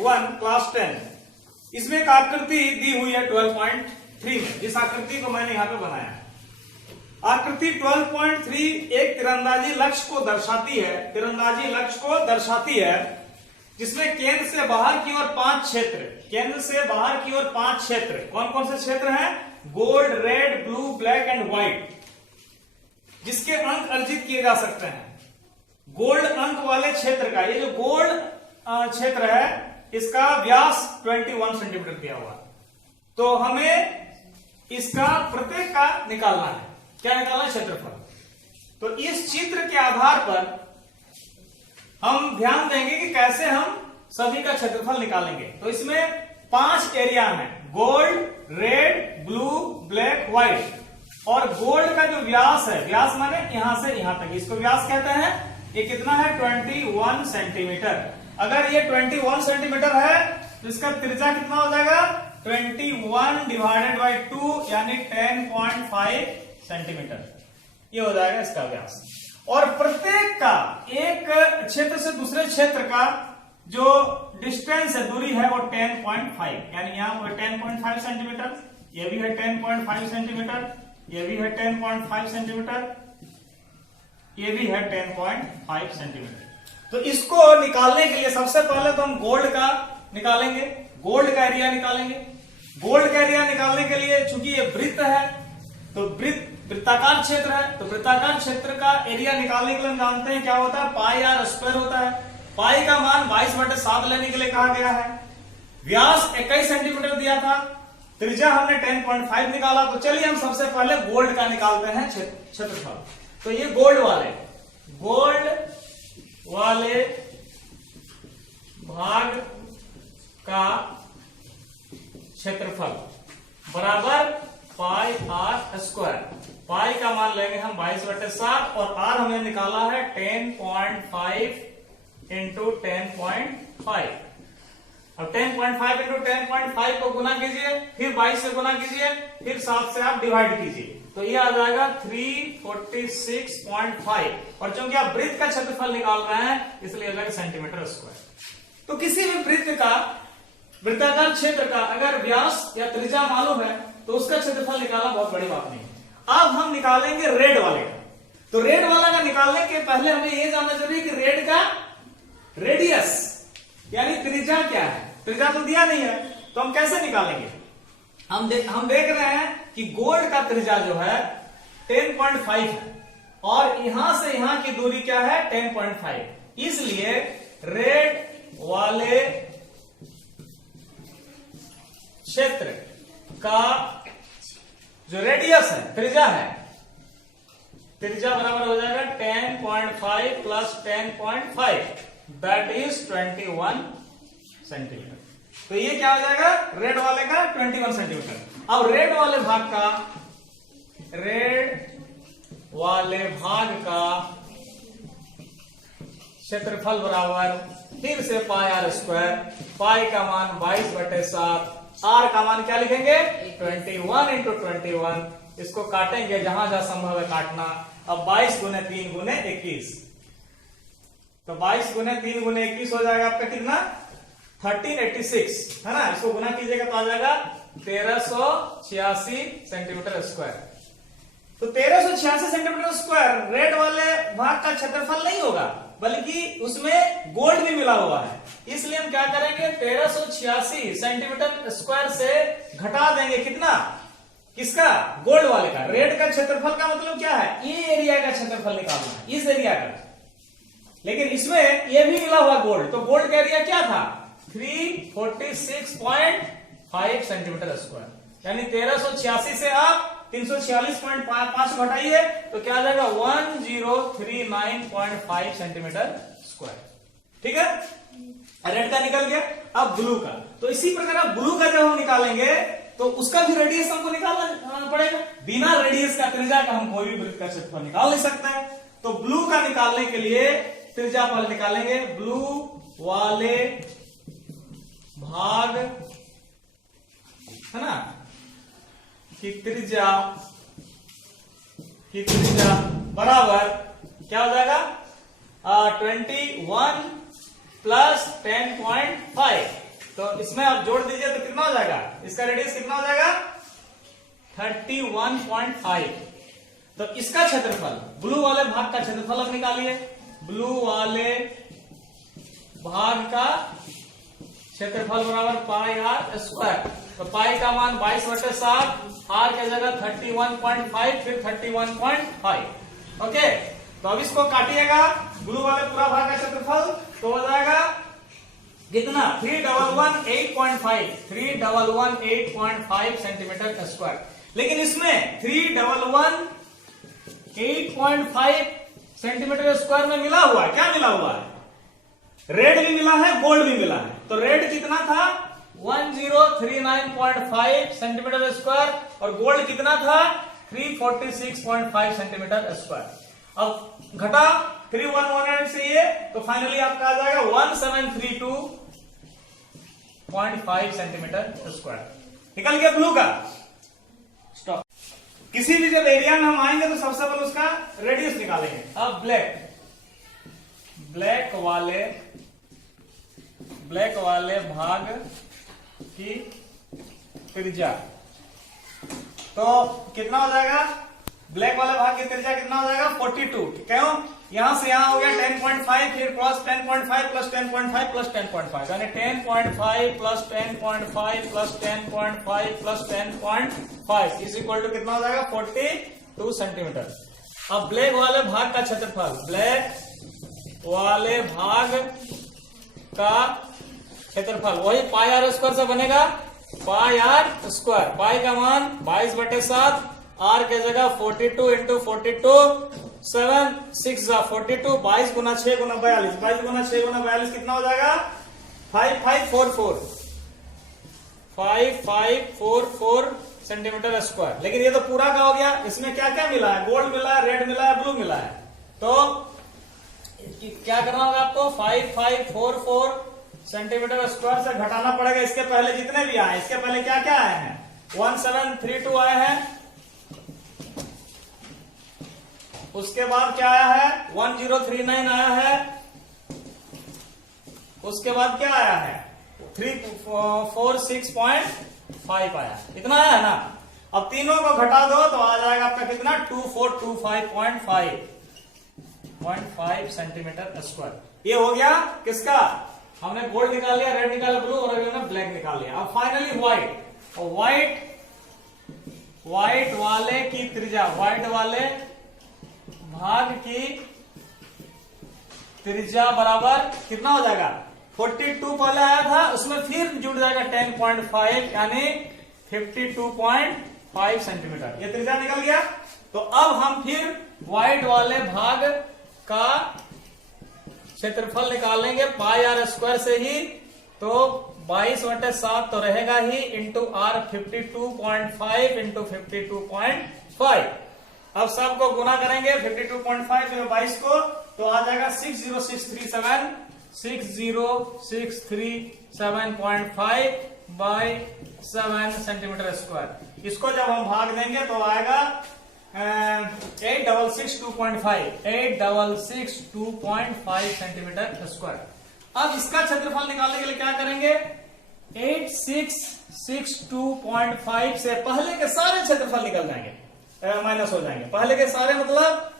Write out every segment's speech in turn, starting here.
1 class 10 इसमें एक आकृति दी हुई है 12.3 में, जिस आकृति को मैंने यहां पे बनाया है। आकृति 12.3 एक तीरंदाजी लक्ष्य को दर्शाती है, तीरंदाजी लक्ष्य को दर्शाती है, जिसमें केंद्र से बाहर की ओर 5 क्षेत्र, केंद्र से बाहर की ओर 5 क्षेत्र, कौन कौन से क्षेत्र हैं? Gold, red, blue, black and white, जिसके अंक अर्जित किए जा सकते हैं। गोल्ड अंक वाले क्षेत्र का, ये जो गोल्ड क्षेत्र है, इसका व्यास 21 सेंटीमीटर दिया हुआ, तो हमें इसका प्रत्येक का निकालना है। क्या निकालना है? क्षेत्रफल। तो इस चित्र के आधार पर हम ध्यान देंगे कि कैसे हम सभी का क्षेत्रफल निकालेंगे। तो इसमें 5 एरिया हैं, gold, red, blue, black, white, और गोल्ड का जो व्यास है, व्यास माने यहां से यहां तक, इसको व्यास कहते हैं। ये कितना है? 21 सेंटीमीटर। अगर ये 21 सेंटीमीटर है तो इसका त्रिज्या कितना हो जाएगा? 21 डिवाइडेड बाई 2 यानी 10.5 सेंटीमीटर, ये हो जाएगा इसका व्यास। और प्रत्येक का, एक क्षेत्र से दूसरे क्षेत्र का जो डिस्टेंस है, दूरी है, वो 10.5, यानी यहां पर 10.5 सेंटीमीटर, ये भी है 10.5 सेंटीमीटर, ये भी है 10.5 सेंटीमीटर, ये भी है 10.5 सेंटीमीटर। तो इसको निकालने के लिए सबसे पहले तो हम गोल्ड का निकालेंगे, गोल्ड का एरिया निकालेंगे। गोल्ड का एरिया निकालने के लिए चूंकि ये वृत्त है, तो वृत्ताकार क्षेत्र है, तो वृत्ताकार क्षेत्र का एरिया निकालने के लिए हम जानते हैं क्या होता है? पाई आर स्क्वायर होता है। पाई का मान 22/7 लेने के लिए कहा गया है। व्यास 21 सेंटीमीटर दिया था, त्रिज्या हमने 10.5 निकाला। तो चलिए हम सबसे पहले गोल्ड का निकालते हैं क्षेत्रफल। तो ये गोल्ड वाले भाग का क्षेत्रफल बराबर पाई आर स्क्वायर। पाई का मान लेंगे हम 22/7 और आर हमने निकाला है 10.5 इंटू 10.5। अब 10.5 इंटू 10.5 को गुना कीजिए, फिर 22 से गुना कीजिए, फिर 7 से आप डिवाइड कीजिए, तो ये आ जाएगा 346.5। और चूंकि आप वृत्त का क्षेत्रफल निकाल रहे हैं इसलिए अलग सेंटीमीटर स्क्वायर। तो किसी भी वृत्त का, वृत्ताकार क्षेत्र का अगर व्यास या त्रिज्या मालूम है तो उसका क्षेत्रफल निकालना बहुत बड़ी बात नहीं है। अब हम निकालेंगे रेड वाले का। तो रेड वाला का निकालने के पहले हमें यह जानना जरूरी है कि रेड का रेडियस यानी त्रिज्या क्या है। त्रिज्या तो दिया नहीं है, तो हम कैसे निकालेंगे? हम देख रहे हैं कि गोल्ड का त्रिज्या जो है 10.5 है और यहां से यहां की दूरी क्या है? 10.5। इसलिए रेड वाले क्षेत्र का जो रेडियस है, त्रिज्या है, त्रिज्या बराबर हो जाएगा 10.5 प्लस 10.5 दैट इज 21 सेंटीमीटर। तो ये क्या हो जाएगा? रेड वाले का 21 सेंटीमीटर। अब रेड वाले भाग का क्षेत्रफल बराबर फिर से पाई आर स्क्वायर। पाई का मान 22/7, आर का मान क्या लिखेंगे? 21 इंटू 21। इसको काटेंगे जहां जहां संभव है काटना। अब 22 गुने 3 गुने 21, तो 22 गुने 3 गुने 21 हो जाएगा आपका कितना? 1386 है ना। इसको गुना कीजिएगा तो आ जाएगा 1386 सेंटीमीटर स्क्वायर। तो 1386 सेंटीमीटर स्क्वायर रेड वाले भाग का क्षेत्रफल नहीं होगा, बल्कि उसमें गोल्ड भी मिला हुआ है। इसलिए हम क्या करेंगे? 1386 सेंटीमीटर स्क्वायर से घटा देंगे कितना? किसका? गोल्ड वाले का। रेड का क्षेत्रफल का मतलब क्या है? ये एरिया का क्षेत्रफल निकालना है, इस एरिया का। लेकिन इसमें ये भी मिला हुआ गोल्ड, तो गोल्ड का एरिया क्या था? 346.5 सेंटीमीटर स्क्वायर। यानी 1386 से आप 346.5 घटाइए तो क्या आ जाएगा? 1039.5 सेंटीमीटर स्क्वायर। ठीक है, रेड का निकल गया। अब ब्लू का, तो इसी प्रकार अब ब्लू का जब हम निकालेंगे तो उसका भी रेडियस हमको निकालना पड़ेगा। बिना रेडियस का, त्रिज्या का हम कोई भी वृत्त का क्षेत्रफल निकाल नहीं सकते हैं। तो ब्लू का निकालने के लिए त्रिज्या पर निकालेंगे। ब्लू वाले भाग है ना की त्रिज्या बराबर क्या हो जाएगा? 21 प्लस 10.5 तो इसमें आप जोड़ दीजिए तो कितना हो जाएगा, इसका रेडियस कितना हो जाएगा 31.5। तो इसका क्षेत्रफल, ब्लू वाले भाग का क्षेत्रफल आप निकालिए। ब्लू वाले भाग का क्षेत्रफल बराबर पाई आर स्क्वायर। तो पाई का मान 22/7, आर के जगह 31.5, फिर 31.5। ओके, तो अब इसको काटिएगा, ब्लू वाले पूरा भाग का क्षेत्रफल तो हो जाएगा कितना 3118.5 सेंटीमीटर स्क्वायर। लेकिन इसमें 3118.5 सेंटीमीटर स्क्वायर में मिला हुआ है, क्या मिला हुआ है, रेड भी मिला है, गोल्ड भी मिला है। तो रेड कितना था 1039.5 सेंटीमीटर स्क्वायर और गोल्ड कितना था 346.5 सेंटीमीटर स्क्वायर। अब घटा 3118 से ये, तो फाइनली आपका आ जाएगा 1732.5 सेंटीमीटर स्क्वायर। निकल गया ब्लू का। स्टॉप। किसी भी जब एरिया में हम आएंगे तो सबसे पहले उसका रेडियस निकालेंगे। अब ब्लैक वाले भाग की त्रिज्या तो कितना हो जाएगा, ब्लैक वाले भाग की त्रिज्या कितना हो जाएगा 42। क्यों, यहां से यहां हो गया 10.5, फिर क्रॉस 10.5 प्लस 10.5 प्लस 10.5, यानी 10.5 plus 10.5 plus 10.5 plus 10.5 is equal to कितना हो जाएगा 42 सेंटीमीटर। अब ब्लैक वाले भाग का क्षेत्रफल, ब्लैक वाले भाग का क्षेत्रफल वही पाई आर स्क्वायर से बनेगा, पाई आर स्क्वायर। पाई का मान 22/7, आर के जगह 42 इंटू 42, 7 6 42, 22 गुना 6 गुना 42, 22 गुना 6 गुना 42 कितना हो जाएगा 5544 सेंटीमीटर स्क्वायर। लेकिन ये तो पूरा का हो गया, इसमें क्या क्या मिला है, गोल्ड मिला है, रेड मिला है, ब्लू मिला है। तो क्या करना होगा आपको 5544 सेंटीमीटर स्क्वायर से घटाना पड़ेगा इसके पहले जितने भी आए। इसके पहले क्या क्या आए हैं, 1732 आए हैं, उसके बाद क्या आया है 1039 आया है, उसके बाद क्या आया है 346.5 आया, इतना आया है ना। अब तीनों को घटा दो तो आ जाएगा आपका कितना 2425.5 सेंटीमीटर स्क्वायर। ये हो गया किसका, हमने गोल्ड निकाल लिया, रेड निकाला, ब्लू और अभी हमने ब्लैक निकाल लिया। अब फाइनली व्हाइट वाले की त्रिज्या, व्हाइट वाले भाग की त्रिज्या बराबर कितना हो जाएगा 42 पहले आया था, उसमें फिर जुड़ जाएगा 10.5 यानी 52.5 सेंटीमीटर। ये त्रिज्या निकल गया। तो अब हम फिर व्हाइट वाले भाग का क्षेत्रफल निकालेंगे पाई आर स्क्वायर से ही। तो 22/7 तो रहेगा ही, इंटू आर 52.5 इंटू 52.5। अब सबको गुना करेंगे 52.5 में 22 को, तो आ जाएगा 60637.5 बाई 7 सेंटीमीटर स्क्वायर। इसको जब हम भाग देंगे तो आएगा 8662.5 सेंटीमीटर स्क्वायर। अब इसका क्षेत्रफल निकालने के लिए क्या करेंगे, 8662.5 से पहले के सारे क्षेत्रफल निकल जाएंगे, माइनस हो जाएंगे। पहले के सारे मतलब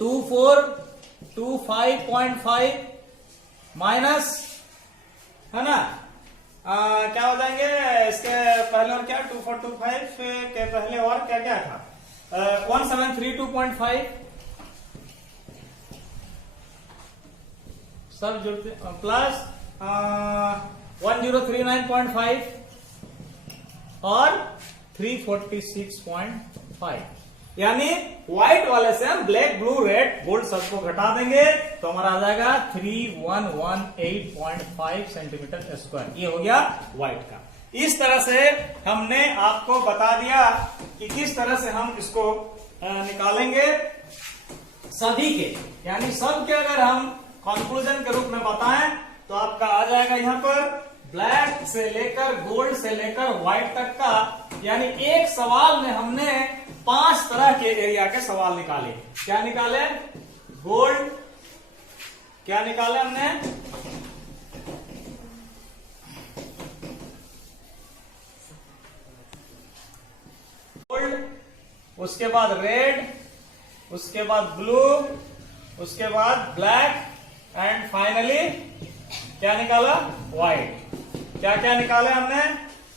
2425.5 माइनस, है ना, क्या हो जाएंगे इसके पहले और क्या 2425 के पहले और क्या क्या था 1732.5 सब जुड़ते, प्लस 1039.5 और 346.5। यानी व्हाइट वाले से हम ब्लैक, ब्लू, रेड, गोल्ड सबको घटा देंगे तो हमारा आ जाएगा 3118.5 सेंटीमीटर स्क्वायर। ये हो गया व्हाइट का। इस तरह से हमने आपको बता दिया कि किस तरह से हम इसको निकालेंगे सभी के, यानी सब के अगर हम कंक्लूजन के रूप में बताएं तो आपका आ जाएगा यहाँ पर ब्लैक से लेकर गोल्ड से लेकर व्हाइट तक का। यानी एक सवाल में हमने 5 तरह के एरिया के सवाल निकाले। क्या निकाले, गोल्ड, क्या निकाले हमने उसके बाद रेड, उसके बाद ब्लू, उसके बाद ब्लैक एंड फाइनली क्या निकाला? व्हाइट। क्या क्या निकाले हमने?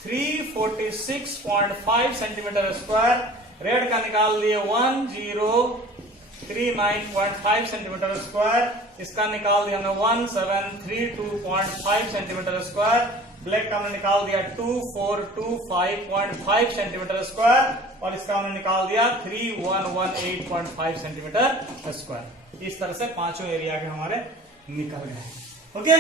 346.5 सेंटीमीटर स्क्वायर। रेड का निकाल लिए 1039.5 सेंटीमीटर स्क्वायर। इसका निकाल दिया हमने 1732.5 सेंटीमीटर स्क्वायर। ब्लैक का हमने निकाल दिया 2425.5 सेंटीमीटर स्क्वायर और इसका हमने निकाल दिया 3118.5 सेंटीमीटर स्क्वायर। इस तरह से पांचों एरिया के हमारे निकल गए। ओके।